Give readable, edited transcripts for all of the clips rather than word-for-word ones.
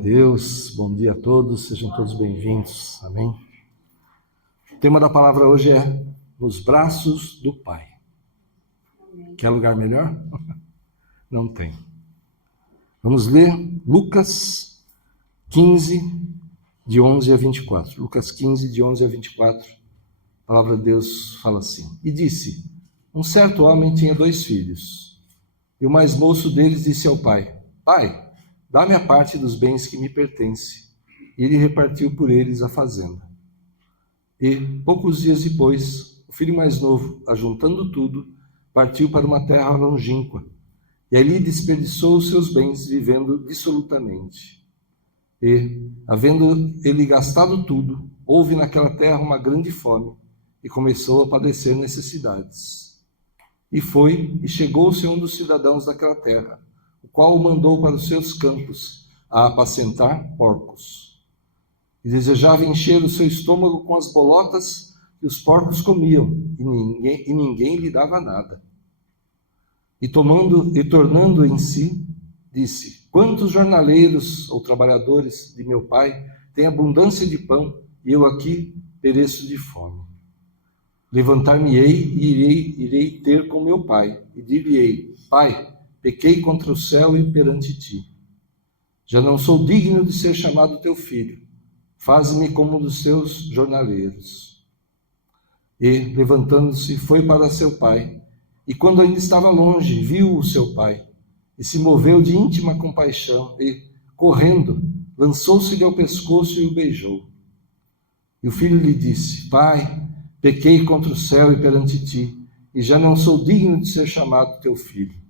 Deus, bom dia a todos, sejam todos bem-vindos, amém? O tema da palavra hoje é nos braços do Pai. Quer lugar melhor? Não tem. Vamos ler Lucas 15, de 11 a 24. Lucas 15, de 11 a 24, a palavra de Deus fala assim: E disse, um certo homem tinha 2 filhos, e o mais moço deles disse ao pai, Pai, dá-me a parte dos bens que me pertence. E ele repartiu por eles a fazenda. E, poucos dias depois, o filho mais novo, ajuntando tudo, partiu para uma terra longínqua, e ali desperdiçou os seus bens, vivendo dissolutamente. E, havendo ele gastado tudo, houve naquela terra uma grande fome, e começou a padecer necessidades. E foi, e chegou-se a um dos cidadãos daquela terra, o qual o mandou para os seus campos, a apacentar porcos. E desejava encher o seu estômago com as bolotas que os porcos comiam, e ninguém lhe dava nada. E tornando em si, disse, quantos jornaleiros ou trabalhadores de meu pai têm abundância de pão, e eu aqui pereço de fome. Levantar-me-ei e irei ter com meu pai, e dir-lhe-ei, Pai, pequei contra o céu e perante ti. Já não sou digno de ser chamado teu filho. Faze-me como um dos teus jornaleiros. E, levantando-se, foi para seu pai. E quando ainda estava longe, viu o seu pai. E se moveu de íntima compaixão. E, correndo, lançou-se-lhe ao pescoço e o beijou. E o filho lhe disse, Pai, pequei contra o céu e perante ti. E já não sou digno de ser chamado teu filho.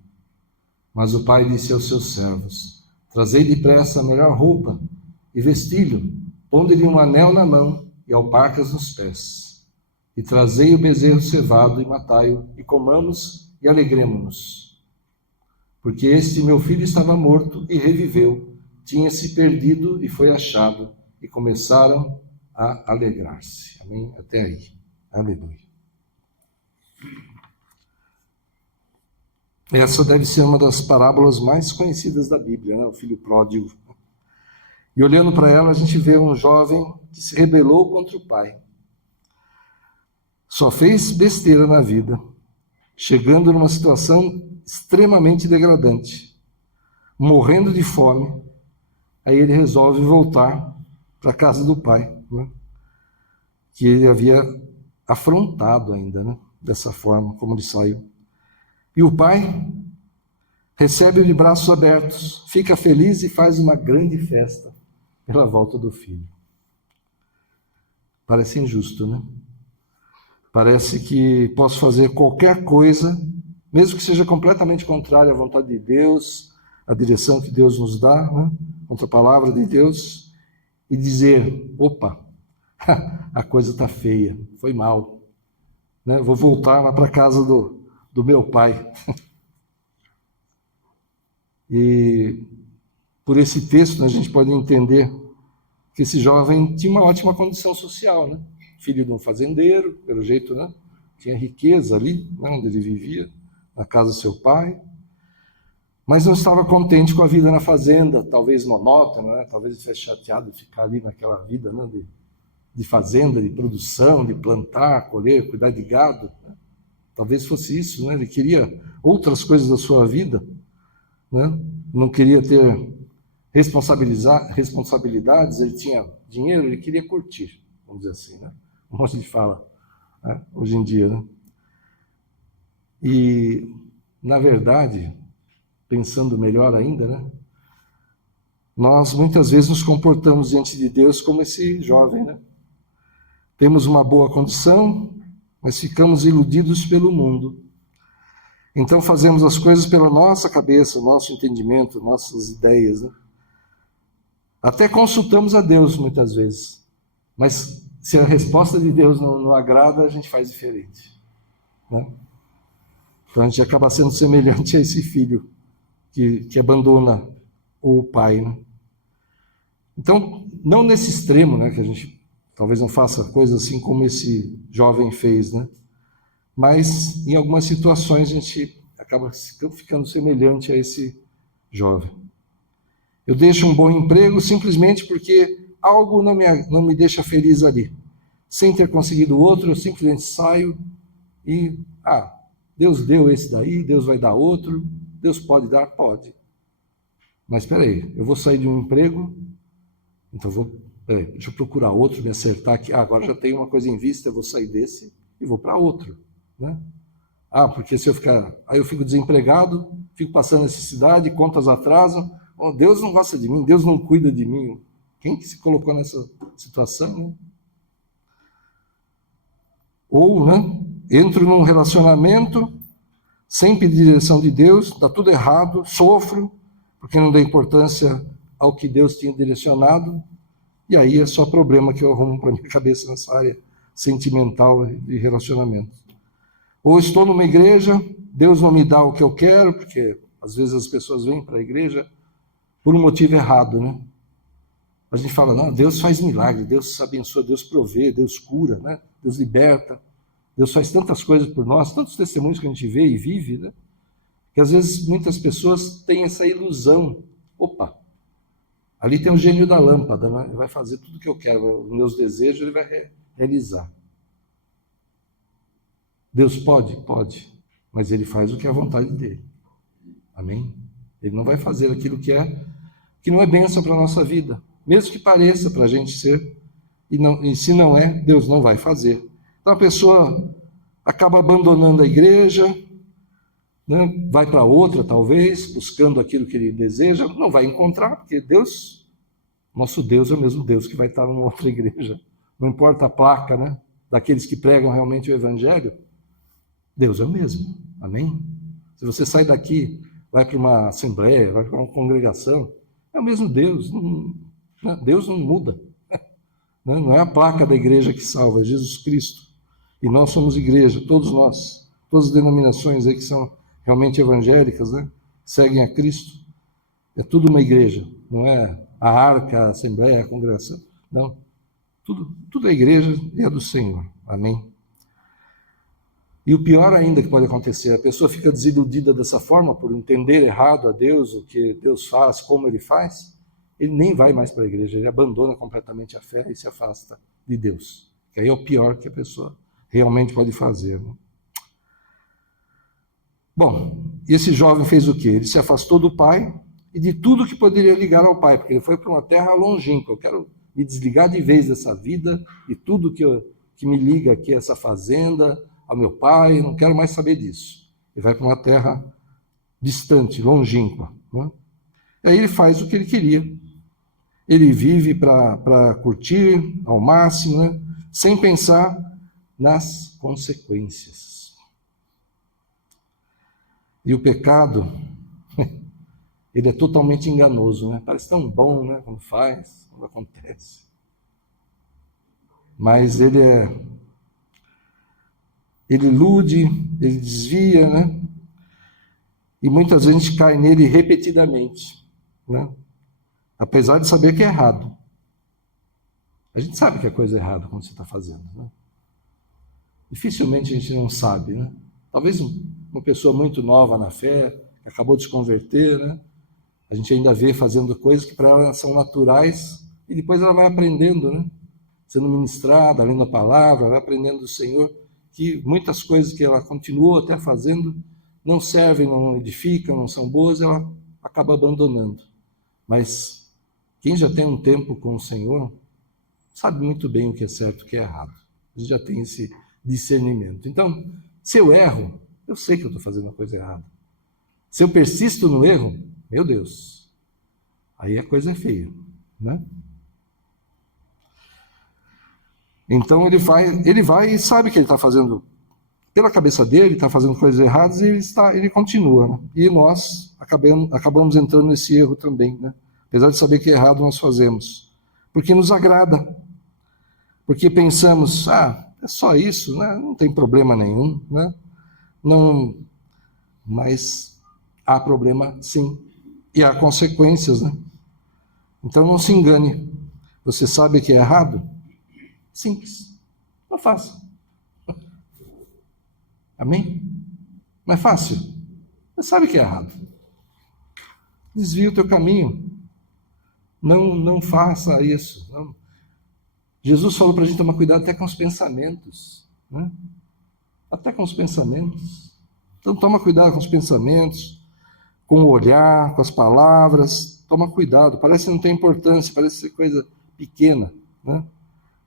Mas o pai disse aos seus servos, trazei depressa a melhor roupa e vesti-lo, pondo-lhe um anel na mão e alparcas nos pés. E trazei o bezerro cevado e matai-o, e comamos e alegremo-nos. Porque este meu filho estava morto e reviveu, tinha-se perdido e foi achado, e começaram a alegrar-se. Amém? Até aí. Aleluia. Essa deve ser uma das parábolas mais conhecidas da Bíblia, né? O filho pródigo. E olhando para ela, a gente vê um jovem que se rebelou contra o pai. Só fez besteira na vida, chegando numa situação extremamente degradante, morrendo de fome. Aí ele resolve voltar para a casa do pai, né? Que ele havia afrontado ainda, né? Dessa forma como ele saiu. E o pai recebe-o de braços abertos, fica feliz e faz uma grande festa pela volta do filho. Parece injusto, né? Parece que posso fazer qualquer coisa, mesmo que seja completamente contrária à vontade de Deus, à direção que Deus nos dá, né? Contra a palavra de Deus, e dizer, opa, a coisa está feia, foi mal, né? Vou voltar lá para a casa do meu pai. E por esse texto, né, a gente pode entender que esse jovem tinha uma ótima condição social, né? Filho de um fazendeiro, pelo jeito, né? Tinha riqueza ali, né, onde ele vivia, na casa do seu pai, mas não estava contente com a vida na fazenda, talvez monótona, né? Talvez estivesse chateado de ficar ali naquela vida, né, de fazenda, de produção, de plantar, colher, cuidar de gado, né? Talvez fosse isso, né? Ele queria outras coisas da sua vida, né? Não queria ter responsabilidades, ele tinha dinheiro, ele queria curtir, vamos dizer assim, né? Como a gente fala, né? Hoje em dia, né? E, na verdade, pensando melhor ainda, né? Nós muitas vezes nos comportamos diante de Deus como esse jovem, né? Temos uma boa condição, mas ficamos iludidos pelo mundo. Então fazemos as coisas pela nossa cabeça, nosso entendimento, nossas ideias, né? Até consultamos a Deus muitas vezes, mas se a resposta de Deus não agrada, a gente faz diferente, né? Então a gente acaba sendo semelhante a esse filho que abandona o pai, né? Então, não nesse extremo, né, que a gente talvez não faça coisas assim como esse jovem fez, né? Mas em algumas situações a gente acaba ficando semelhante a esse jovem. Eu deixo um bom emprego simplesmente porque algo não me deixa feliz ali. Sem ter conseguido outro, eu simplesmente saio e, Deus deu esse daí, Deus vai dar outro, Deus pode dar? Pode. Mas espera aí, eu vou sair de um emprego, então deixa eu procurar outro, me acertar aqui. Agora já tenho uma coisa em vista, eu vou sair desse e vou para outro, né? Porque se eu ficar... Aí eu fico desempregado, fico passando necessidade, contas atrasam. Deus não gosta de mim, Deus não cuida de mim. Quem que se colocou nessa situação, né? Ou, né, entro num relacionamento sem pedir direção de Deus, está tudo errado, sofro, porque não dei importância ao que Deus tinha direcionado, e aí é só problema que eu arrumo para minha cabeça nessa área sentimental e relacionamento. Ou estou numa igreja, Deus não me dá o que eu quero, porque às vezes as pessoas vêm para a igreja por um motivo errado, né? A gente fala, não, Deus faz milagre, Deus abençoa, Deus provê, Deus cura, né? Deus liberta, Deus faz tantas coisas por nós, tantos testemunhos que a gente vê e vive, né? Que às vezes muitas pessoas têm essa ilusão. Opa, ali tem um gênio da lâmpada, né? Ele vai fazer tudo o que eu quero, os meus desejos ele vai realizar. Deus pode? Pode, mas ele faz o que é a vontade dele. Amém? Ele não vai fazer aquilo que não é bênção para a nossa vida, mesmo que pareça para a gente ser, e se não é, Deus não vai fazer. Então a pessoa acaba abandonando a igreja, né? Vai para outra talvez, buscando aquilo que ele deseja, não vai encontrar, porque Deus, nosso Deus é o mesmo Deus que vai estar numa outra igreja. Não importa a placa, né, daqueles que pregam realmente o evangelho, Deus é o mesmo. Amém? Se você sai daqui, vai para uma assembleia, vai para uma congregação, é o mesmo Deus. Deus não muda. Não é a placa da igreja que salva, é Jesus Cristo. E nós somos igreja, todos nós, todas as denominações aí que são realmente evangélicas, né, seguem a Cristo. É tudo uma igreja, não é a arca, a assembleia, a congregação. Não, tudo é igreja e é do Senhor. Amém? E o pior ainda que pode acontecer, a pessoa fica desiludida dessa forma, por entender errado a Deus, o que Deus faz, como Ele faz, ele nem vai mais para a igreja, ele abandona completamente a fé e se afasta de Deus. Que aí é o pior que a pessoa realmente pode fazer, né? Bom, esse jovem fez o quê? Ele se afastou do pai e de tudo que poderia ligar ao pai, porque ele foi para uma terra longínqua. Eu quero me desligar de vez dessa vida, de tudo que me liga aqui a essa fazenda, ao meu pai, eu não quero mais saber disso. Ele vai para uma terra distante, longínqua, né? E aí ele faz o que ele queria. Ele vive para curtir ao máximo, né? Sem pensar nas consequências. E o pecado, ele é totalmente enganoso, né? Parece tão bom, né? Quando faz, quando acontece. Mas ele ilude, ele desvia, né? E muitas vezes a gente cai nele repetidamente, né? Apesar de saber que é errado. A gente sabe que é coisa errada quando você está fazendo, né? Dificilmente a gente não sabe, né? Talvez uma pessoa muito nova na fé, que acabou de se converter, né? A gente ainda vê fazendo coisas que para ela são naturais e depois ela vai aprendendo, né? Sendo ministrada, lendo a palavra, vai aprendendo do Senhor que muitas coisas que ela continuou até fazendo não servem, não edificam, não são boas, ela acaba abandonando. Mas quem já tem um tempo com o Senhor sabe muito bem o que é certo e o que é errado. A gente já tem esse discernimento. Então, se eu erro, eu sei que eu estou fazendo a coisa errada. Se eu persisto no erro, meu Deus, aí a coisa é feia, né? Então ele vai e sabe que ele está fazendo, pela cabeça dele, está fazendo coisas erradas e ele continua, né? E nós acabamos entrando nesse erro também, né? Apesar de saber que é errado, nós fazemos. Porque nos agrada. Porque pensamos, é só isso, né? Não tem problema nenhum, né? Não, mas há problema sim. E há consequências, né? Então não se engane. Você sabe que é errado? Simples. Não faça. Amém? Não é fácil? Você sabe que é errado. Desvia o teu caminho. Não faça isso. Não. Jesus falou para a gente tomar cuidado até com os pensamentos, né? Até com os pensamentos. Então toma cuidado com os pensamentos, com o olhar, com as palavras. Toma cuidado. Parece que não tem importância, parece ser coisa pequena, né?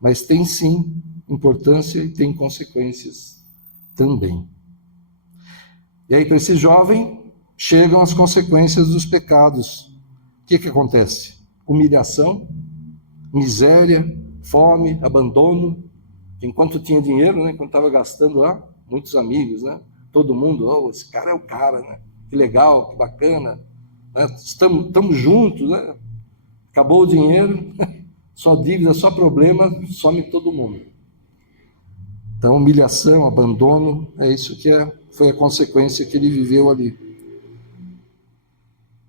Mas tem sim importância e tem consequências também. E aí para esse jovem chegam as consequências dos pecados. O que acontece? Humilhação, miséria, fome, abandono. Enquanto tinha dinheiro, né? Enquanto estava gastando lá, muitos amigos, né? Todo mundo, oh, esse cara é o cara, né? Que legal, que bacana, né? Estamos juntos, né? Acabou o dinheiro, só dívida, só problema, some todo mundo. Então, humilhação, abandono, é isso que foi a consequência que ele viveu ali.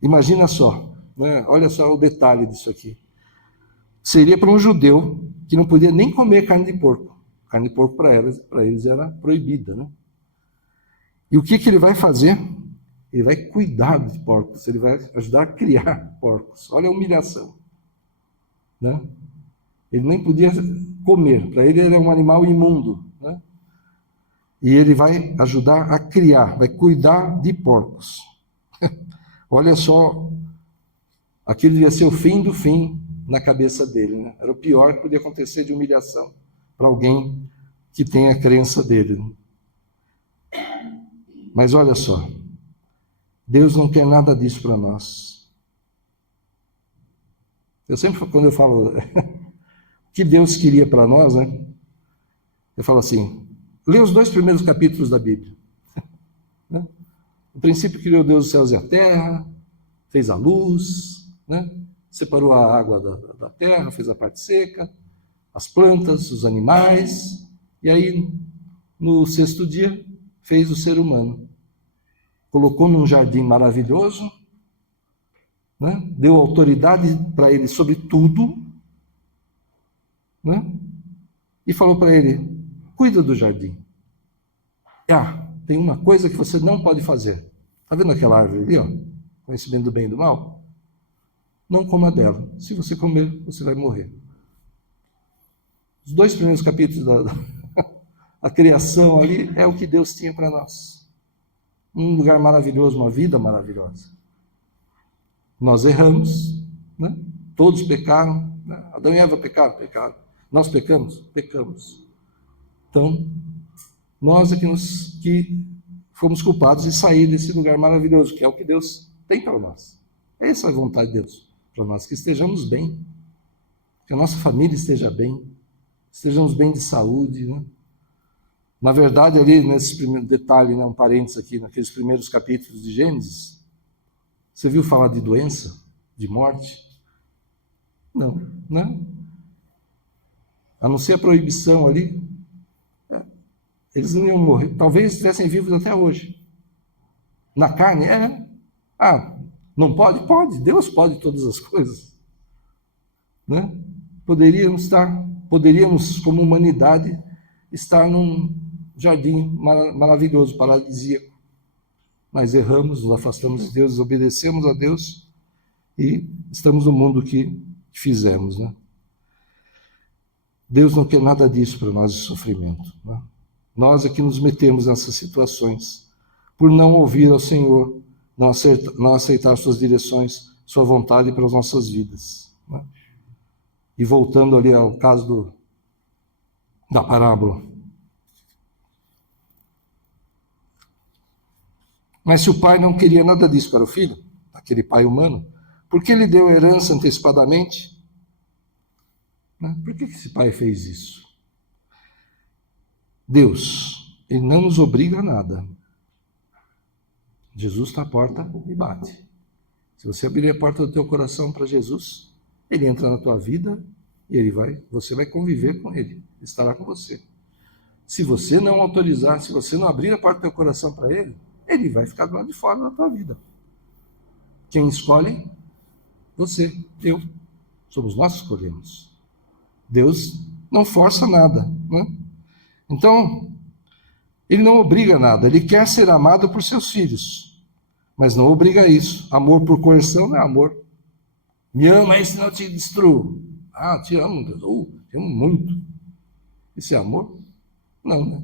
Imagina só, né? Olha só o detalhe disso aqui. Seria para um judeu que não podia nem comer carne de porco. Carne de porco para eles era proibida, né? E o que ele vai fazer? Ele vai cuidar de porcos, ele vai ajudar a criar porcos. Olha a humilhação, né? Ele nem podia comer, para ele era um animal imundo, né? E ele vai ajudar a criar, vai cuidar de porcos. Olha só, aquilo devia ser o fim do fim na cabeça dele, né? Era o pior que podia acontecer de humilhação para alguém que tem a crença dele. Mas olha só, Deus não quer nada disso para nós. Eu sempre, quando eu falo o que Deus queria para nós, né? Eu falo assim, lê os 2 primeiros capítulos da Bíblia. Né? No princípio criou Deus os céus e a terra, fez a luz, né? Separou a água da terra, fez a parte seca, as plantas, os animais, e aí no 6º dia fez o ser humano. Colocou num jardim maravilhoso, né? Deu autoridade para ele sobre tudo, né? E falou para ele, cuida do jardim. Tem uma coisa que você não pode fazer. Está vendo aquela árvore ali, ó? Conhecimento do bem e do mal? Não coma dela. Se você comer, você vai morrer. Os 2 primeiros capítulos a criação ali é o que Deus tinha para nós. Um lugar maravilhoso, uma vida maravilhosa. Nós erramos, né? Todos pecaram, né? Adão e Eva pecaram. Nós pecamos? Pecamos. Então, nós é que fomos culpados de sair desse lugar maravilhoso, que é o que Deus tem para nós. Essa é a vontade de Deus para nós, que estejamos bem, que a nossa família esteja bem, estejamos bem de saúde, né? Na verdade, ali nesse primeiro detalhe, né, um parênteses aqui, naqueles primeiros capítulos de Gênesis, você viu falar de doença, de morte? Não, né? A não ser a proibição ali, eles não iam morrer. Talvez estivessem vivos até hoje. Na carne, não pode? Pode. Deus pode todas as coisas. Né? Poderíamos, como humanidade, estar num jardim maravilhoso, paradisíaco. Mas erramos, nos afastamos de Deus, desobedecemos a Deus e estamos no mundo que fizemos. Né? Deus não quer nada disso para nós de sofrimento. Né? Nós é que nos metemos nessas situações por não ouvir ao Senhor, não aceitar suas direções, sua vontade para as nossas vidas. Né? E voltando ali ao caso da parábola. Mas se o pai não queria nada disso para o filho, aquele pai humano, por que ele deu herança antecipadamente? Né? Por que esse pai fez isso? Deus, ele não nos obriga a nada. Jesus está à porta e bate. Se você abrir a porta do teu coração para Jesus, ele entra na tua vida e você vai conviver com ele, estará com você. Se você não autorizar, se você não abrir a porta do teu coração para ele, ele vai ficar do lado de fora da tua vida. Quem escolhe? Você, eu. Somos nós que escolhemos. Deus não força nada, né? Então, ele não obriga nada, ele quer ser amado por seus filhos, mas não obriga a isso. Amor por coerção não é amor. Me ama, senão eu te destruo. Ah, te amo, Deus. Te amo muito. Isso é amor? Não, né?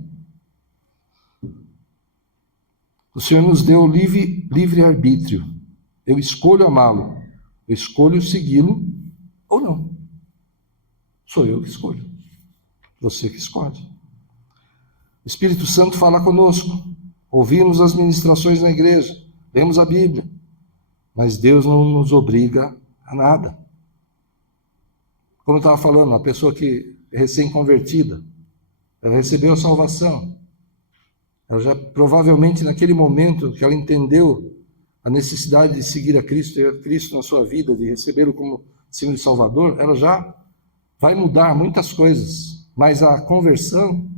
O Senhor nos deu livre arbítrio. Eu escolho amá-lo. Eu escolho segui-lo ou não. Sou eu que escolho. Você que escolhe. O Espírito Santo fala conosco. Ouvimos as ministrações na igreja. Lemos a Bíblia. Mas Deus não nos obriga a nada. Como eu estava falando, a pessoa que é recém-convertida, ela recebeu a salvação. Ela já, provavelmente, naquele momento que ela entendeu a necessidade de seguir a Cristo, ter a Cristo na sua vida, de recebê-lo como Senhor e Salvador, ela já vai mudar muitas coisas. Mas a conversão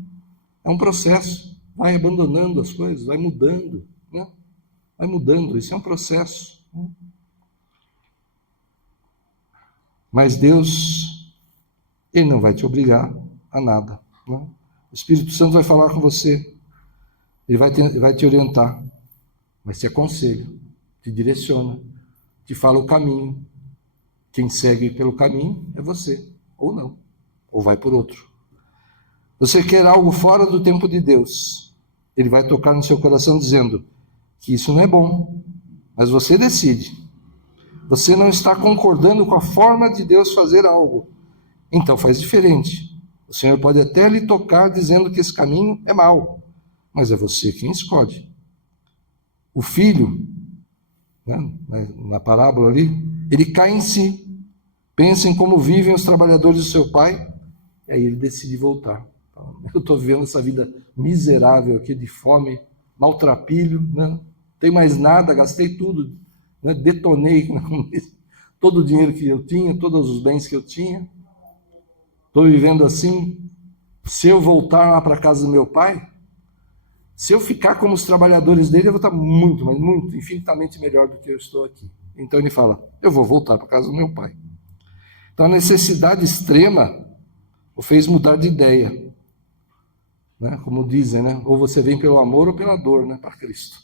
é um processo. Vai abandonando as coisas, vai mudando, né? Vai mudando, isso é um processo. Né? Mas Deus, Ele não vai te obrigar a nada. Né? O Espírito Santo vai falar com você. Ele vai te orientar, mas te aconselha, te direciona, te fala o caminho. Quem segue pelo caminho é você, ou não, ou vai por outro. Você quer algo fora do tempo de Deus, Ele vai tocar no seu coração dizendo que isso não é bom, mas você decide. Você não está concordando com a forma de Deus fazer algo, então faz diferente. O Senhor pode até lhe tocar dizendo que esse caminho é mau, mas é você quem escolhe. O filho, né, na parábola ali, ele cai em si, pensa em como vivem os trabalhadores do seu pai, e aí ele decide voltar. Então, eu estou vivendo essa vida miserável aqui de fome, maltrapilho, né? Não tenho mais nada, gastei tudo, né? Detonei todo o dinheiro que eu tinha, todos os bens que eu tinha. Estou vivendo assim. Se eu voltar lá para a casa do meu pai, se eu ficar como os trabalhadores dele, eu vou estar muito, mas muito, infinitamente melhor do que eu estou aqui. Então ele fala, eu vou voltar para a casa do meu pai. Então a necessidade extrema o fez mudar de ideia. Né? Como dizem, né? Ou você vem pelo amor ou pela dor, né? Para Cristo.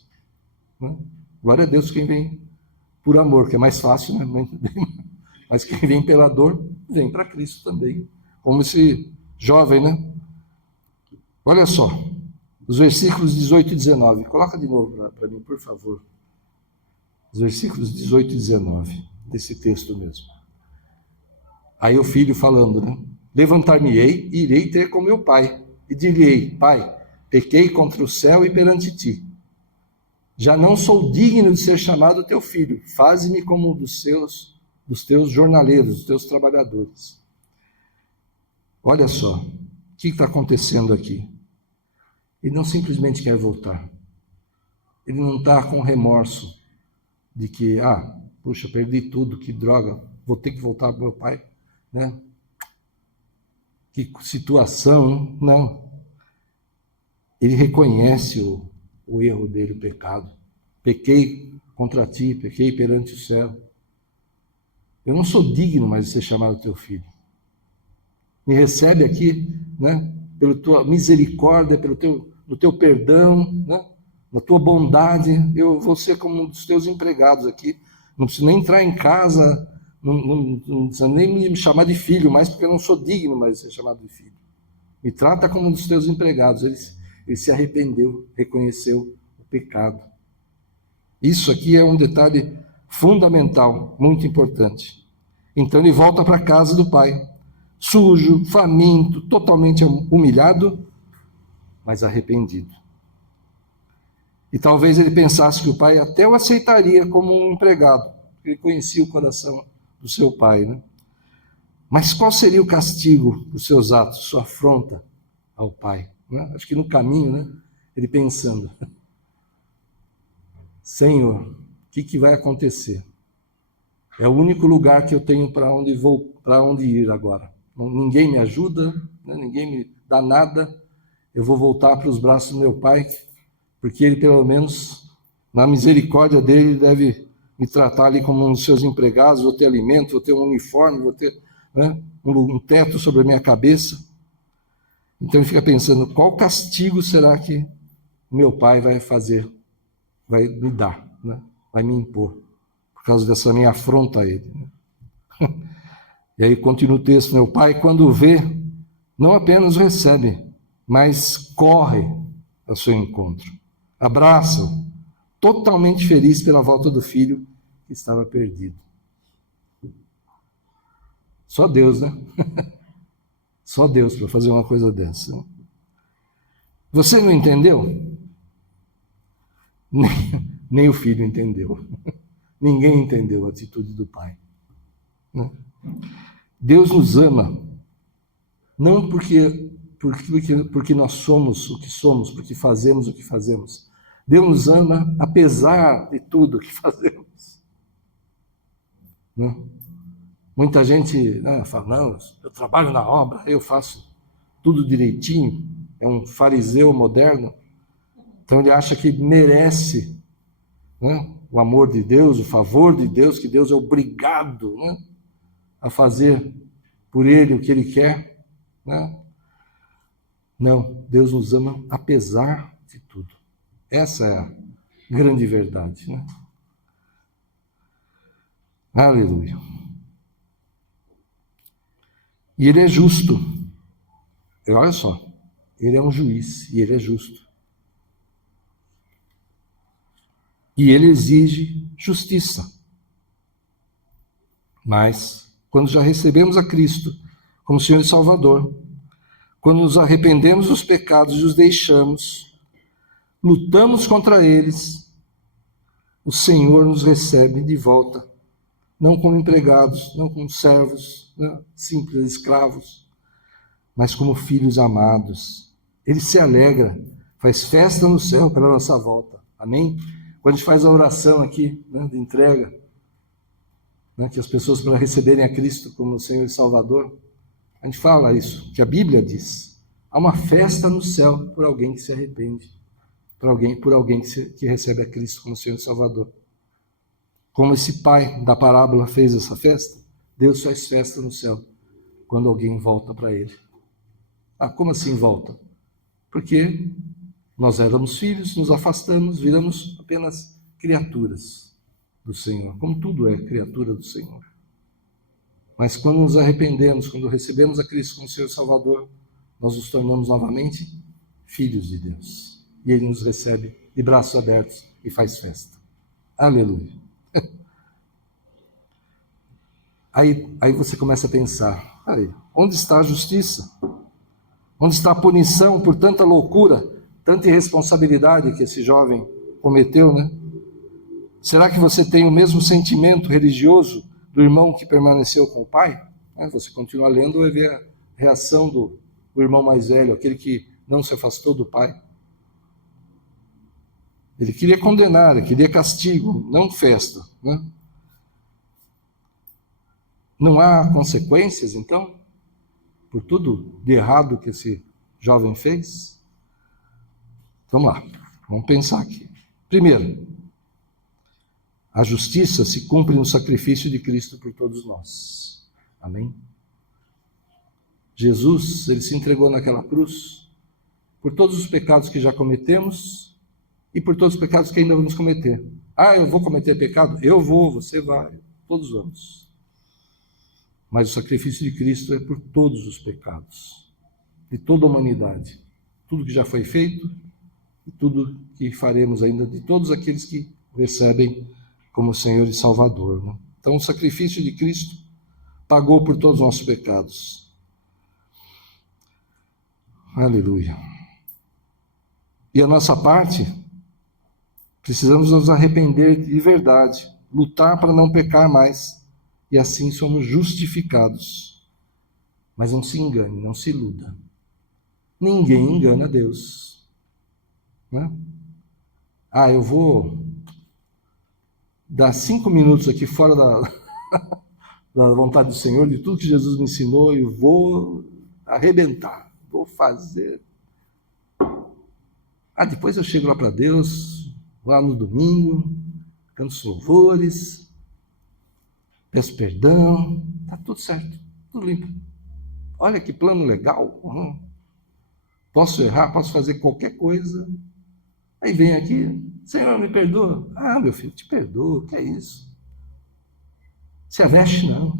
Né? Glória a Deus quem vem por amor, que é mais fácil, né? Mas quem vem pela dor, vem para Cristo também. Como esse jovem, né? Olha só, os versículos 18 e 19. Coloca de novo para mim, por favor. Os versículos 18 e 19, desse texto mesmo. Aí o filho falando, né? Levantar-me-ei e irei ter com meu pai. E dir-lhe-ei, pai, pequei contra o céu e perante ti. Já não sou digno de ser chamado teu filho. Faze-me como um dos teus jornaleiros, dos teus trabalhadores. Olha só, o que está acontecendo aqui? Ele não simplesmente quer voltar. Ele não está com remorso de que, puxa, perdi tudo, que droga, vou ter que voltar para o meu pai, né? Que situação, não. Ele reconhece o erro dele, o pecado. Pequei contra ti, pequei perante o céu. Eu não sou digno mais de ser chamado teu filho. Me recebe aqui, né? Pela tua misericórdia, no teu perdão, né? Na tua bondade. Eu vou ser como um dos teus empregados aqui. Não preciso nem entrar em casa, não precisa nem me chamar de filho mais, porque eu não sou digno mais de ser chamado de filho. Me trata como um dos teus empregados. Ele se arrependeu, reconheceu o pecado. Isso aqui é um detalhe fundamental, muito importante. Então ele volta para a casa do pai, sujo, faminto, totalmente humilhado, mas arrependido. E talvez ele pensasse que o pai até o aceitaria como um empregado, porque ele conhecia o coração do seu pai, né? Mas qual seria o castigo dos seus atos, sua afronta ao pai? Né? Acho que no caminho, né? Ele pensando, Senhor, o que vai acontecer? É o único lugar que eu tenho para onde ir agora. Ninguém me ajuda, né? Ninguém me dá nada. Eu vou voltar para os braços do meu pai, porque ele, pelo menos, na misericórdia dele, deve me tratar ali como um dos seus empregados. Vou ter alimento, vou ter um uniforme, vou ter, né, um teto sobre a minha cabeça. Então ele fica pensando, qual castigo será que meu pai vai fazer, vai me dar, né? Vai me impor, por causa dessa minha afronta a ele. Né? E aí continua o texto, né? O pai, quando vê, não apenas o recebe, mas corre ao seu encontro, abraça-o, totalmente feliz pela volta do filho que estava perdido. Só Deus, né? Só Deus para fazer uma coisa dessa. Você não entendeu? Nem o filho entendeu. Ninguém entendeu a atitude do pai. Né? Deus nos ama, não porque nós somos o que somos, porque fazemos o que fazemos. Deus nos ama apesar de tudo o que fazemos. Né? Muita gente fala, não, eu trabalho na obra, eu faço tudo direitinho, é um fariseu moderno, então ele acha que merece, né, o amor de Deus, o favor de Deus, que Deus é obrigado, né, a fazer por ele o que ele quer. Né? Não, Deus nos ama apesar de tudo. Essa é a grande verdade. Né? Aleluia. E ele é justo. E olha só, ele é um juiz e ele é justo. E ele exige justiça. Mas, quando já recebemos a Cristo como Senhor e Salvador, quando nos arrependemos dos pecados e os deixamos, lutamos contra eles, o Senhor nos recebe de volta, não como empregados, não como servos, né, simples escravos, mas como filhos amados. Ele se alegra, faz festa no céu pela nossa volta. Amém? Quando a gente faz a oração aqui, né, de entrega, né, que as pessoas para receberem a Cristo como Senhor e Salvador, a gente fala isso, que a Bíblia diz. Há uma festa no céu por alguém que se arrepende, por alguém que recebe a Cristo como Senhor e Salvador. Como esse pai da parábola fez essa festa, Deus faz festa no céu quando alguém volta para ele. Ah, como assim volta? Porque nós éramos filhos, nos afastamos, viramos apenas criaturas do Senhor, como tudo é criatura do Senhor. Mas quando nos arrependemos, quando recebemos a Cristo como Senhor e Salvador, nós nos tornamos novamente filhos de Deus. E Ele nos recebe de braços abertos e faz festa. Aleluia. Aí você começa a pensar, onde está a justiça? Onde está a punição por tanta loucura, tanta irresponsabilidade que esse jovem cometeu, né? Será que você tem o mesmo sentimento religioso do irmão que permaneceu com o pai? Você continua lendo e vê a reação do irmão mais velho, aquele que não se afastou do pai. Ele queria condenar, ele queria castigo, não festa. Né? Não há consequências, então, por tudo de errado que esse jovem fez? Vamos lá, vamos pensar aqui. Primeiro, a justiça se cumpre no sacrifício de Cristo por todos nós. Amém? Jesus, ele se entregou naquela cruz por todos os pecados que já cometemos e por todos os pecados que ainda vamos cometer. Eu vou cometer pecado? Eu vou, você vai, todos vamos. Mas o sacrifício de Cristo é por todos os pecados, de toda a humanidade. Tudo que já foi feito e tudo que faremos ainda, de todos aqueles que recebem como Senhor e Salvador. Né? Então o sacrifício de Cristo pagou por todos os nossos pecados. Aleluia. E a nossa parte, precisamos nos arrepender de verdade, lutar para não pecar mais, e assim somos justificados. Mas não se engane, não se iluda. Ninguém engana Deus. Né? Eu vou dar 5 minutos aqui fora da vontade do Senhor, de tudo que Jesus me ensinou, e vou arrebentar, vou fazer. Depois eu chego lá para Deus, lá no domingo, canto os louvores, peço perdão, está tudo certo, tudo limpo. Olha que plano legal. Posso errar, posso fazer qualquer coisa. Aí vem aqui, Senhor, me perdoa. Meu filho, te perdoo, que é isso? Se aveste, não.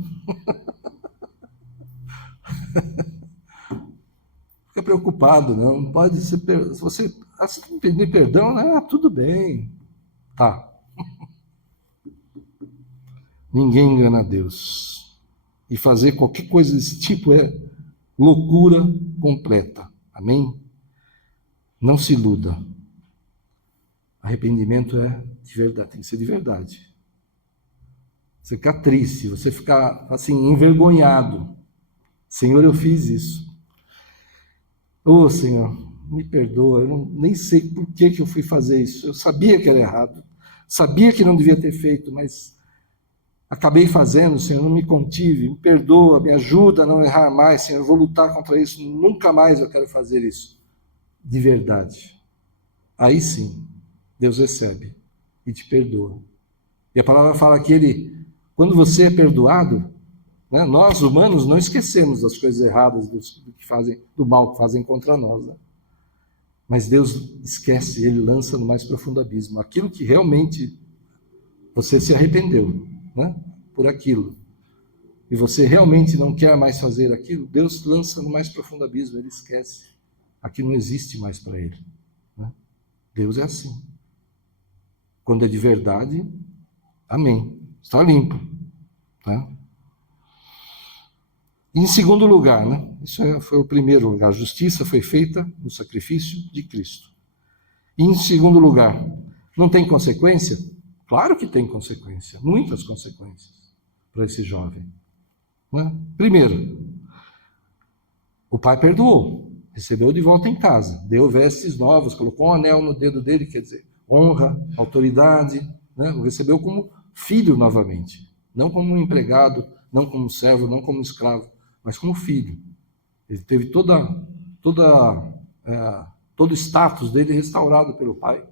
Fica preocupado, não. Pode ser. Se você pedir perdão, tudo bem. Tá. Ninguém engana a Deus. E fazer qualquer coisa desse tipo é loucura completa. Amém? Não se iluda. Arrependimento é de verdade, tem que ser de verdade. Você ficar triste, você ficar assim, envergonhado. Senhor, eu fiz isso. Ô, Senhor, me perdoa, nem sei por que eu fui fazer isso. Eu sabia que era errado, sabia que não devia ter feito, mas acabei fazendo, Senhor, não me contive, me perdoa, me ajuda a não errar mais, Senhor, eu vou lutar contra isso, nunca mais eu quero fazer isso. De verdade. Aí sim, Deus recebe e te perdoa. E a palavra fala que quando você é perdoado, né, nós humanos não esquecemos das coisas erradas, do mal que fazem contra nós. Né? Mas Deus esquece, Ele lança no mais profundo abismo. Aquilo que realmente você se arrependeu, né, por aquilo, e você realmente não quer mais fazer aquilo, Deus lança no mais profundo abismo, Ele esquece. Aquilo não existe mais para Ele. Né? Deus é assim. Quando é de verdade, amém. Está limpo. Tá? Em segundo lugar, né? Isso foi o primeiro lugar. A justiça foi feita no sacrifício de Cristo. E em segundo lugar, não tem consequência? Claro que tem consequência. Muitas consequências para esse jovem. Né? Primeiro, o pai perdoou. Recebeu de volta em casa. Deu vestes novas, colocou um anel no dedo dele, quer dizer, honra, autoridade. Né? O recebeu como filho novamente. Não como um empregado, não como servo, não como escravo, mas como filho. Ele teve todo o status dele restaurado pelo pai,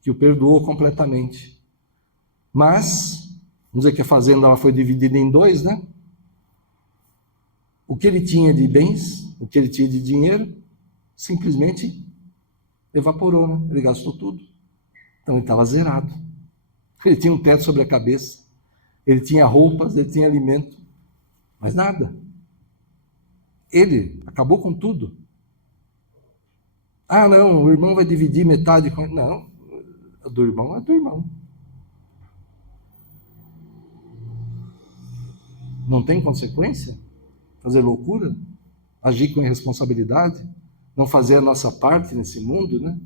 que o perdoou completamente. Mas, vamos dizer que a fazenda ela foi dividida em dois, né? O que ele tinha de bens, o que ele tinha de dinheiro, simplesmente evaporou, né? Ele gastou tudo. Então ele estava zerado. Ele tinha um teto sobre a cabeça, ele tinha roupas, ele tinha alimento, mas nada. Ele acabou com tudo. Ah, não, o irmão vai dividir metade com ele. Não, do irmão é do irmão. Não tem consequência? Fazer loucura? Agir com irresponsabilidade? Não fazer a nossa parte nesse mundo, né?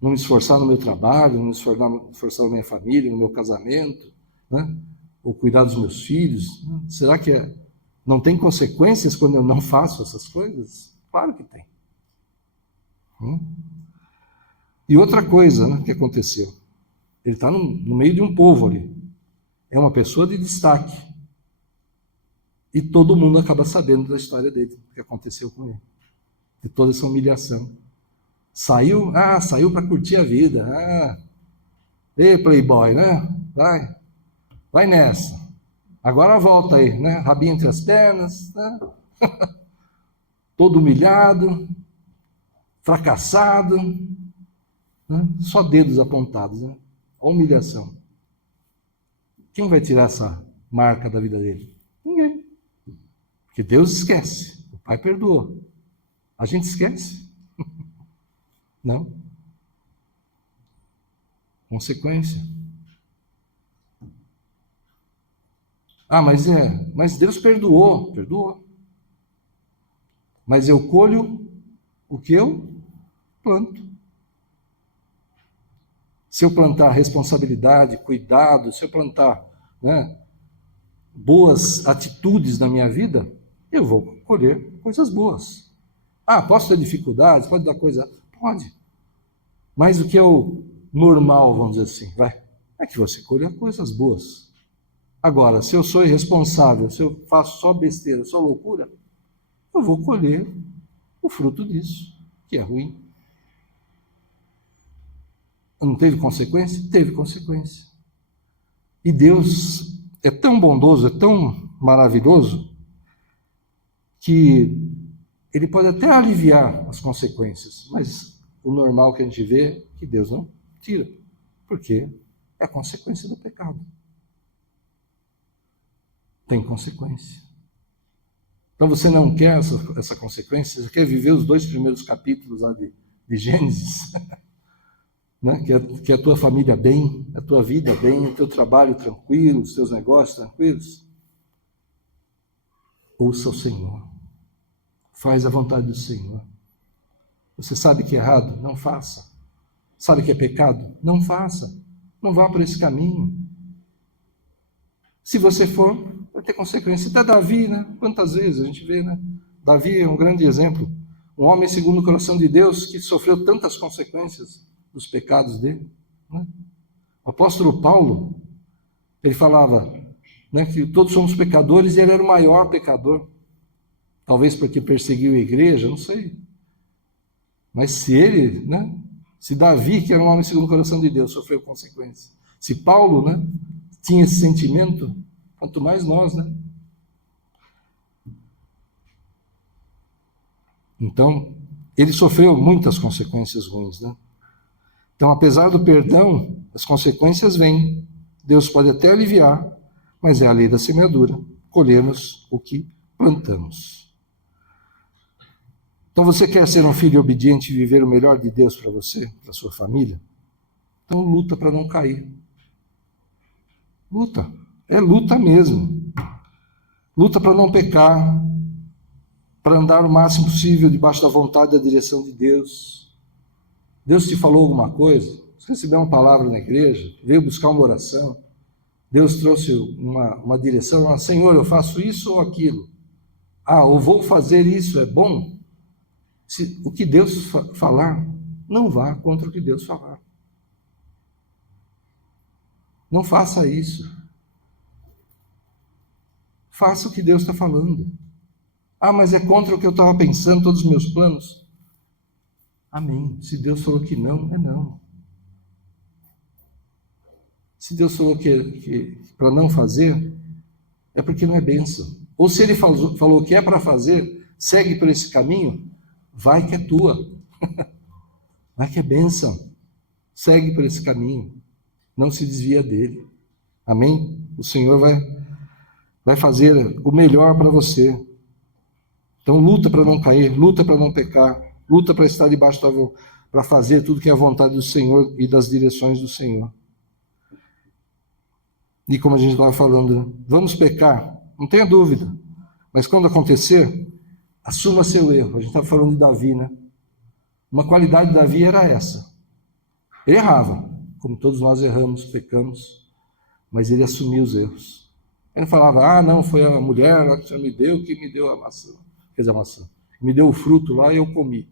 Não me esforçar no meu trabalho, não me esforçar na minha família, no meu casamento, né? Ou cuidar dos meus filhos. Será que não tem consequências quando eu não faço essas coisas? Claro que tem. E outra coisa, né, que aconteceu. Ele está no meio de um povo ali. É uma pessoa de destaque. E todo mundo acaba sabendo da história dele, o que aconteceu com ele. De toda essa humilhação. Saiu para curtir a vida. Ei, playboy, né? Vai nessa. Agora volta aí, né? Rabinho entre as pernas, né? Todo humilhado, fracassado, né? Só dedos apontados, né? A humilhação. Quem vai tirar essa marca da vida dele? Ninguém. Porque Deus esquece. O Pai perdoou. A gente esquece? Não. Consequência. Mas Deus perdoou. Mas eu colho o que eu planto. Se eu plantar responsabilidade, cuidado, se eu plantar, né, boas atitudes na minha vida, eu vou colher coisas boas. Posso ter dificuldades, pode dar coisa, pode. Mas o que é o normal, vamos dizer assim, é que você colha coisas boas. Agora, se eu sou irresponsável, se eu faço só besteira, só loucura, eu vou colher o fruto disso, que é ruim. Não teve consequência? Teve consequência. E Deus é tão bondoso, é tão maravilhoso, que Ele pode até aliviar as consequências, mas o normal que a gente vê é que Deus não tira, porque é a consequência do pecado. tem consequência. Então você não quer essa consequência, você quer viver os 2 primeiros capítulos lá de Gênesis, né? Que a tua família bem, a tua vida bem, o teu trabalho tranquilo, os teus negócios tranquilos. Ouça o Senhor, faz a vontade do Senhor. Você sabe que é errado? Não faça. Sabe que é pecado? Não faça. Não vá por esse caminho. Se você for, vai ter consequência. Até Davi, né? Quantas vezes a gente vê, né? Davi é um grande exemplo. Um homem segundo o coração de Deus que sofreu tantas consequências dos pecados dele, né? O apóstolo Paulo, ele falava, né, que todos somos pecadores e ele era o maior pecador. Talvez porque perseguiu a igreja, não sei. Mas se ele, né? Se Davi, que era um homem segundo o coração de Deus, sofreu consequências. Se Paulo, né, tinha esse sentimento, quanto mais nós, né? Então, ele sofreu muitas consequências ruins, né? Então, apesar do perdão, as consequências vêm. Deus pode até aliviar, mas é a lei da semeadura. Colhemos o que plantamos. Então, você quer ser um filho obediente e viver o melhor de Deus para você, para sua família? Então, luta para não cair. Luta. É luta mesmo. Luta para não pecar, para andar o máximo possível debaixo da vontade e da direção de Deus. Deus te falou alguma coisa? Você recebeu uma palavra na igreja? Veio buscar uma oração? Deus trouxe uma direção? Senhor, eu faço isso ou aquilo? Eu vou fazer isso, é bom? O que Deus falar, não vá contra o que Deus falar. Não faça isso. Faça o que Deus está falando. Mas é contra o que eu estava pensando, todos os meus planos. Amém. Se Deus falou que não, é não. Se Deus falou que para não fazer, é porque não é bênção. Ou se Ele falou que é para fazer, segue por esse caminho, vai que é tua. Vai que é bênção. Segue por esse caminho. Não se desvia dele. Amém? O Senhor vai fazer o melhor para você. Então luta para não cair, luta para não pecar, luta para estar debaixo para fazer tudo que é a vontade do Senhor e das direções do Senhor. E como a gente estava falando, vamos pecar, não tenha dúvida. Mas quando acontecer, assuma seu erro. A gente estava falando de Davi, né? Uma qualidade de Davi era essa. Ele errava, como todos nós erramos, pecamos, mas ele assumia os erros. Ele não falava, não, foi a mulher lá que o Senhor me deu que me deu a maçã. Quer dizer, a maçã. Me deu o fruto lá e eu comi.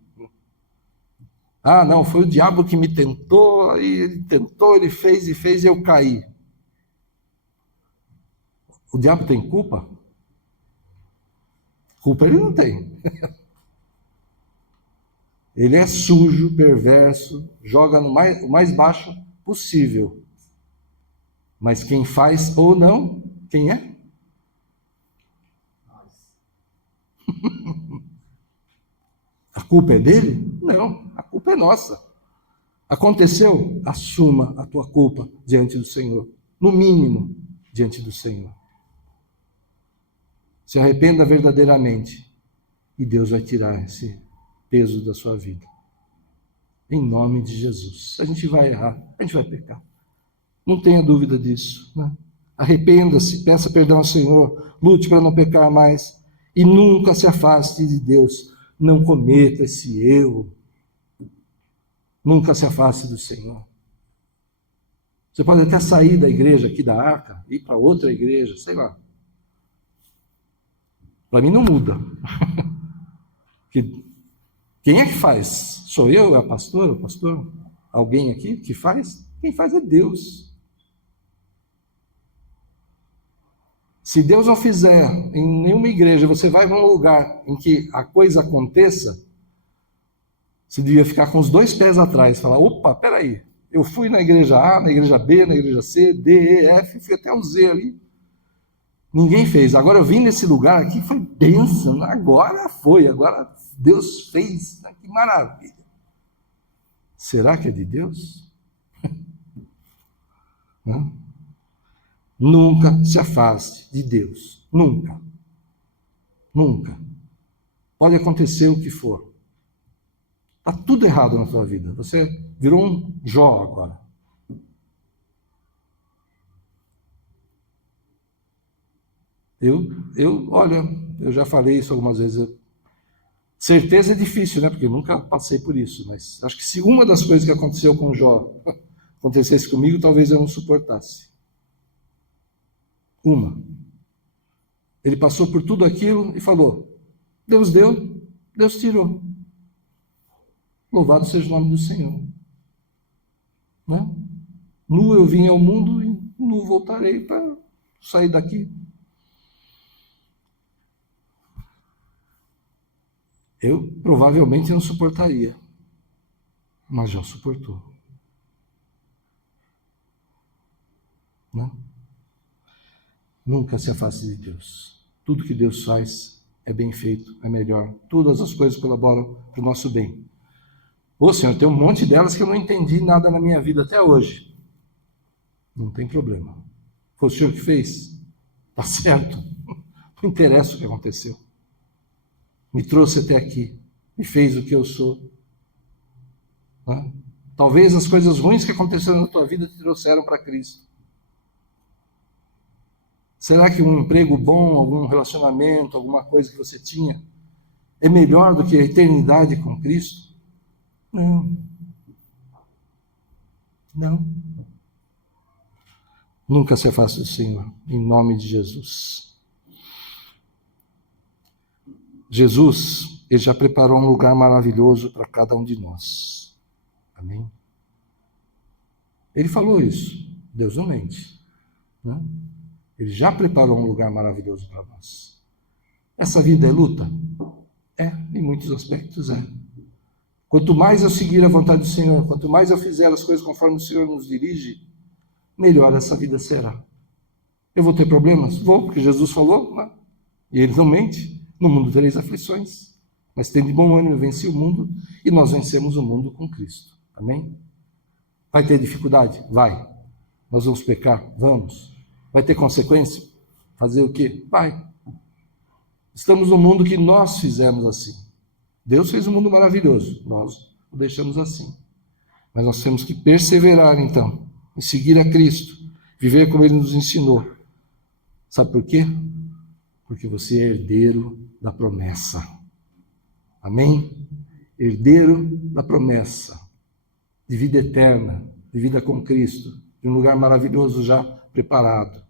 Não, foi o diabo que me tentou, aí ele tentou, ele fez e eu caí. O diabo tem culpa? Culpa ele não tem. Ele é sujo, perverso, joga no mais baixo possível. Mas quem faz ou não, quem é? A culpa é dele? Não, a culpa é nossa. Aconteceu? Assuma a tua culpa diante do Senhor. No mínimo, diante do Senhor. Se arrependa verdadeiramente e Deus vai tirar esse peso da sua vida. Em nome de Jesus. A gente vai errar, a gente vai pecar. Não tenha dúvida disso, né? Arrependa-se, peça perdão ao Senhor, lute para não pecar mais e nunca se afaste de Deus. Não cometa esse erro. Nunca se afaste do Senhor. Você pode até sair da igreja aqui da Arca, ir para outra igreja, sei lá. Para mim não muda. Quem é que faz? Sou eu? É a pastora? O pastor? Alguém aqui que faz? Quem faz é Deus. Se Deus não fizer em nenhuma igreja, você vai num lugar em que a coisa aconteça, você devia ficar com os 2 pés atrás, falar, opa, peraí, eu fui na igreja A, na igreja B, na igreja C, D, E, F, fui até o Z ali. Ninguém fez. Agora eu vim nesse lugar aqui, foi bênção, agora Deus fez, que maravilha. Será que é de Deus? Nunca se afaste de Deus. Nunca. Nunca. Pode acontecer o que for. Está tudo errado na sua vida. Você virou um Jó agora. Olha, eu já falei isso algumas vezes. Certeza é difícil, né? Porque eu nunca passei por isso. Mas acho que se uma das coisas que aconteceu com Jó acontecesse comigo, talvez eu não suportasse. Uma. Ele passou por tudo aquilo e falou: Deus deu, Deus tirou. Louvado seja o nome do Senhor. Né? Nu eu vim ao mundo e nu voltarei para sair daqui. Eu provavelmente não suportaria, mas já suportou. Né? Nunca se afaste de Deus. Tudo que Deus faz é bem feito, é melhor. Todas as coisas colaboram para o nosso bem. Ô Senhor, tem um monte delas que eu não entendi nada na minha vida até hoje. Não tem problema. Foi o Senhor que fez? Está certo. Não interessa o que aconteceu. Me trouxe até aqui. Me fez o que eu sou. Né? Talvez as coisas ruins que aconteceram na tua vida te trouxeram para Cristo. Será que um emprego bom, algum relacionamento, alguma coisa que você tinha, é melhor do que a eternidade com Cristo? Não. Não. Nunca se afaste do Senhor, em nome de Jesus. Jesus, Ele já preparou um lugar maravilhoso para cada um de nós. Amém? Ele falou isso. Deus não mente. Né? Ele já preparou um lugar maravilhoso para nós. Essa vida é luta? É, em muitos aspectos é. Quanto mais eu seguir a vontade do Senhor, quanto mais eu fizer as coisas conforme o Senhor nos dirige, melhor essa vida será. Eu vou ter problemas? Vou, porque Jesus falou, né? E Ele não mente. No mundo tereis aflições, mas tende bom ânimo, eu venci o mundo, e nós vencemos o mundo com Cristo. Amém? Vai ter dificuldade? Vai. Nós vamos pecar? Vamos. Vai ter consequência? Fazer o quê? Vai. Estamos no mundo que nós fizemos assim. Deus fez um mundo maravilhoso, nós o deixamos assim. Mas nós temos que perseverar, então, em seguir a Cristo, viver como Ele nos ensinou. Sabe por quê? Porque você é herdeiro da promessa. Amém? Herdeiro da promessa de vida eterna, de vida com Cristo, de um lugar maravilhoso já preparado.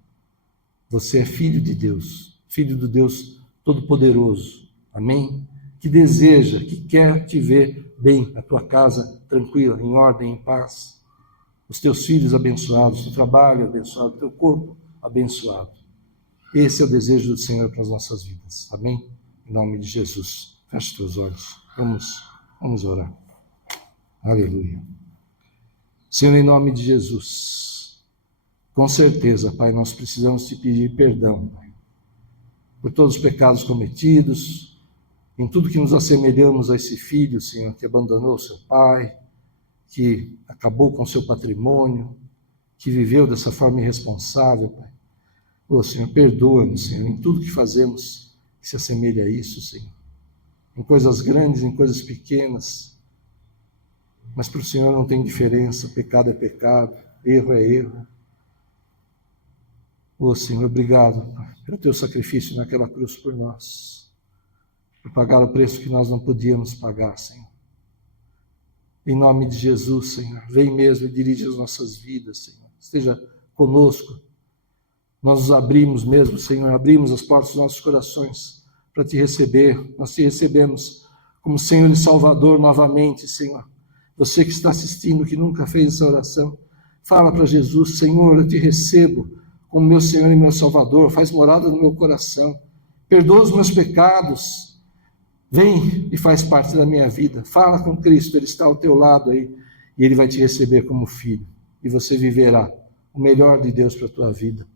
Você é filho de Deus, filho do Deus Todo-Poderoso. Amém? Que deseja, que quer te ver bem, a tua casa tranquila, em ordem, em paz. Os teus filhos abençoados, o teu trabalho abençoado, o teu corpo abençoado. Esse é o desejo do Senhor para as nossas vidas. Amém? Em nome de Jesus. Feche teus olhos. Vamos orar. Aleluia. Senhor, em nome de Jesus, com certeza, Pai, nós precisamos te pedir perdão, Pai, por todos os pecados cometidos, em tudo que nos assemelhamos a esse filho, Senhor, que abandonou seu pai, que acabou com seu patrimônio, que viveu dessa forma irresponsável, Pai. Ô, Senhor, perdoa-nos, Senhor, em tudo que fazemos que se assemelha a isso, Senhor. Em coisas grandes, em coisas pequenas. Mas para o Senhor não tem diferença, pecado é pecado, erro é erro. Ô, Senhor, obrigado pelo teu sacrifício naquela cruz por nós. Por pagar o preço que nós não podíamos pagar, Senhor. Em nome de Jesus, Senhor, vem mesmo e dirige as nossas vidas, Senhor. Esteja conosco. Nós nos abrimos mesmo, Senhor, abrimos as portas dos nossos corações para te receber. Nós te recebemos como Senhor e Salvador novamente, Senhor. Você que está assistindo, que nunca fez essa oração, fala para Jesus: Senhor, eu te recebo como meu Senhor e meu Salvador, faz morada no meu coração, perdoa os meus pecados, vem e faz parte da minha vida. Fala com Cristo, Ele está ao teu lado aí, e Ele vai te receber como filho, e você viverá o melhor de Deus para a tua vida.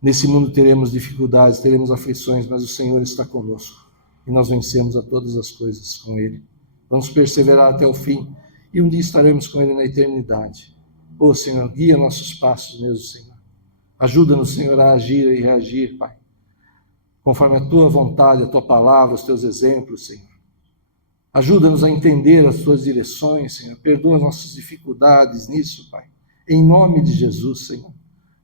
Nesse mundo teremos dificuldades, teremos aflições, mas o Senhor está conosco, e nós vencemos a todas as coisas com Ele. Vamos perseverar até o fim, e um dia estaremos com Ele na eternidade. Ô Senhor, guia nossos passos mesmo, Senhor. Ajuda-nos, Senhor, a agir e reagir, Pai, conforme a Tua vontade, a Tua palavra, os Teus exemplos, Senhor. Ajuda-nos a entender as Tuas direções, Senhor. Perdoa as nossas dificuldades nisso, Pai. Em nome de Jesus, Senhor.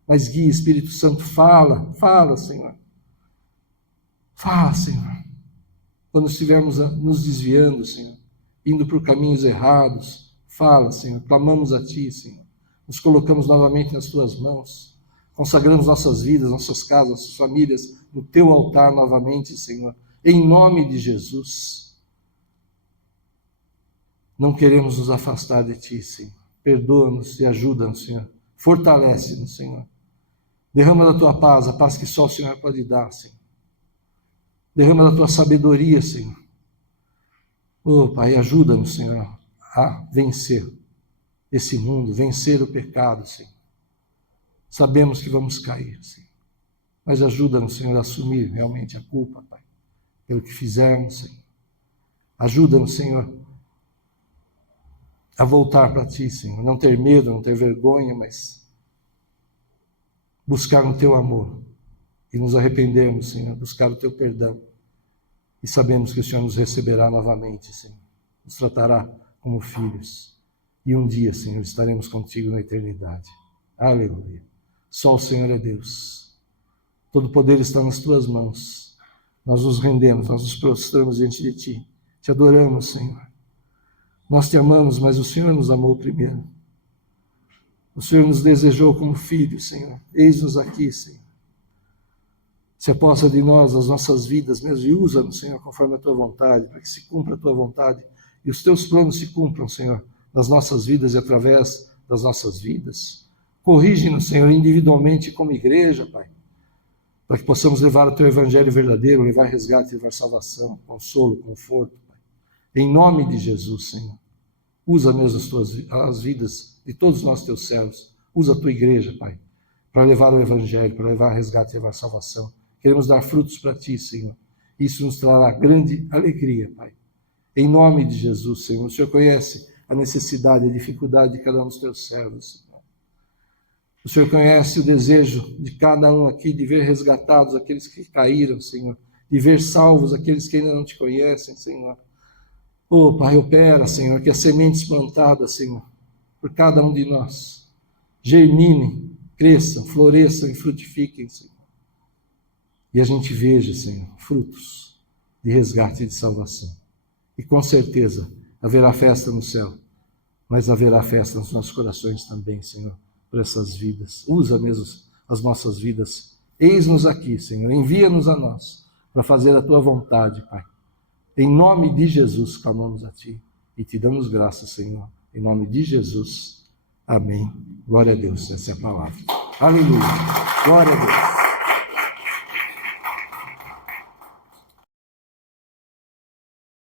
Mas guia, Espírito Santo, fala, Senhor. Fala, Senhor. Quando estivermos nos desviando, Senhor, indo por caminhos errados, fala, Senhor. Clamamos a Ti, Senhor. Nos colocamos novamente nas Tuas mãos. Consagramos nossas vidas, nossas casas, nossas famílias no Teu altar novamente, Senhor. Em nome de Jesus. Não queremos nos afastar de Ti, Senhor. Perdoa-nos e ajuda-nos, Senhor. Fortalece-nos, Senhor. Derrama da Tua paz, a paz que só o Senhor pode dar, Senhor. Derrama da Tua sabedoria, Senhor. Oh, Pai, ajuda-nos, Senhor, a vencer esse mundo, vencer o pecado, Senhor. Sabemos que vamos cair, Senhor. Mas ajuda-nos, Senhor, a assumir realmente a culpa, Pai, pelo que fizermos, Senhor. Ajuda-nos, Senhor, a voltar para Ti, Senhor. Não ter medo, não ter vergonha, mas buscar no Teu amor e nos arrependermos, Senhor, buscar o Teu perdão. E sabemos que o Senhor nos receberá novamente, Senhor. Nos tratará como filhos. E um dia, Senhor, estaremos contigo na eternidade. Aleluia. Só o Senhor é Deus. Todo poder está nas Tuas mãos. Nós nos rendemos, nós nos prostramos diante de Ti. Te adoramos, Senhor. Nós Te amamos, mas o Senhor nos amou primeiro. O Senhor nos desejou como filhos, Senhor. Eis-nos aqui, Senhor. Se aposta de nós, as nossas vidas mesmo, e usa-nos, Senhor, conforme a Tua vontade, para que se cumpra a Tua vontade e os Teus planos se cumpram, Senhor, nas nossas vidas e através das nossas vidas. Corrige-nos, Senhor, individualmente como igreja, Pai, para que possamos levar o Teu Evangelho verdadeiro, levar resgate, levar salvação, consolo, conforto, Pai. Em nome de Jesus, Senhor. Usa mesmo as vidas de todos nós, Teus servos. Usa a Tua igreja, Pai, para levar o Evangelho, para levar resgate, levar salvação. Queremos dar frutos para Ti, Senhor. Isso nos trará grande alegria, Pai. Em nome de Jesus, Senhor. O Senhor conhece a necessidade, a dificuldade de cada um dos Teus servos, Senhor. O Senhor conhece o desejo de cada um aqui de ver resgatados aqueles que caíram, Senhor. De ver salvos aqueles que ainda não Te conhecem, Senhor. Oh, Pai, opera, Senhor, que as sementes plantadas, Senhor, por cada um de nós, germinem, cresçam, floresçam e frutifiquem, Senhor. E a gente veja, Senhor, frutos de resgate e de salvação. E com certeza haverá festa no céu, mas haverá festa nos nossos corações também, Senhor, por essas vidas. Usa mesmo as nossas vidas. Eis-nos aqui, Senhor, envia-nos a nós para fazer a Tua vontade, Pai. Em nome de Jesus, clamamos a Ti e Te damos graças, Senhor. Em nome de Jesus. Amém. Glória a Deus. Essa é a palavra. Aleluia. Glória a Deus.